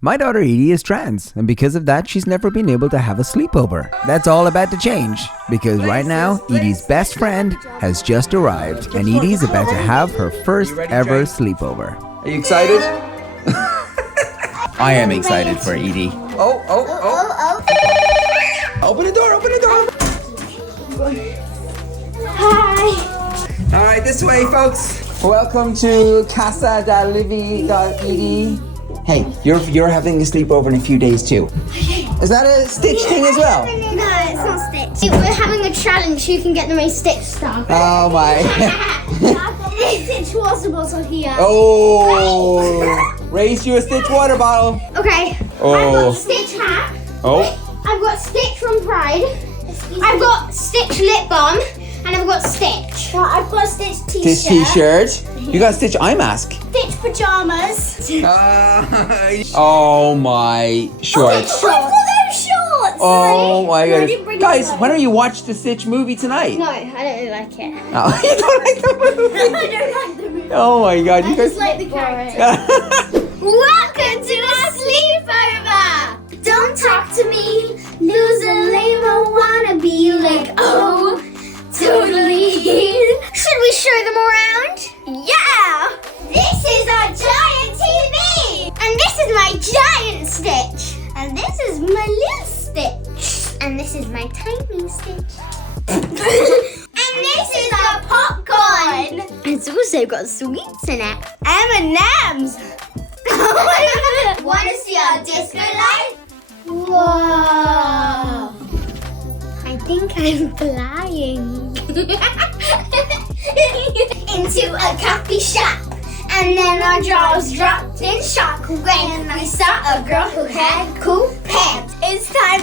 My daughter Edie is trans, and because of that, she's never been able to have a sleepover. That's all about to change, because right now, Edie's best friend has just arrived, and Edie's about to have her first ever sleepover. Are you excited? I am excited for Edie. Oh. Open the door, Hi. All right, this way, folks. Welcome to Casa da Livi.Edie. Hey, you're having a sleepover in a few days too. Is that a Stitch thing as well? No, it's not Stitch. We're having a challenge. You can get the most Stitch stuff. Oh my. Stitch water bottle here. Oh. Race you a Stitch water bottle. Okay. Oh. I've got Stitch hat. Oh. I've got Stitch from Pride. I've got Stitch lip balm. And I've got Stitch. No, I've got Stitch t-shirt. Stitch t-shirt. You got Stitch eye mask. Stitch pajamas. Oh my shorts. I've got those shorts. Oh my god. Guys, them. why don't you watch the Stitch movie tonight? No, I don't really like it. Oh, you don't like the movie? I don't like the movie. Oh my god, you I guys. just like the character. Welcome to our sleepover. Don't talk to me. Loser, lame, wanna be like, oh, totally. Should we show them around? Yeah. This is our giant TV. And this is my giant Stitch. And this is my little Stitch. And this is my tiny Stitch. And this is our popcorn. It's also got sweets in it. M&M's. Want to see our disco light? Whoa. I think I'm flying. Into a coffee shop. And then our jaws dropped in shock when we saw a girl who had cool pants. It's time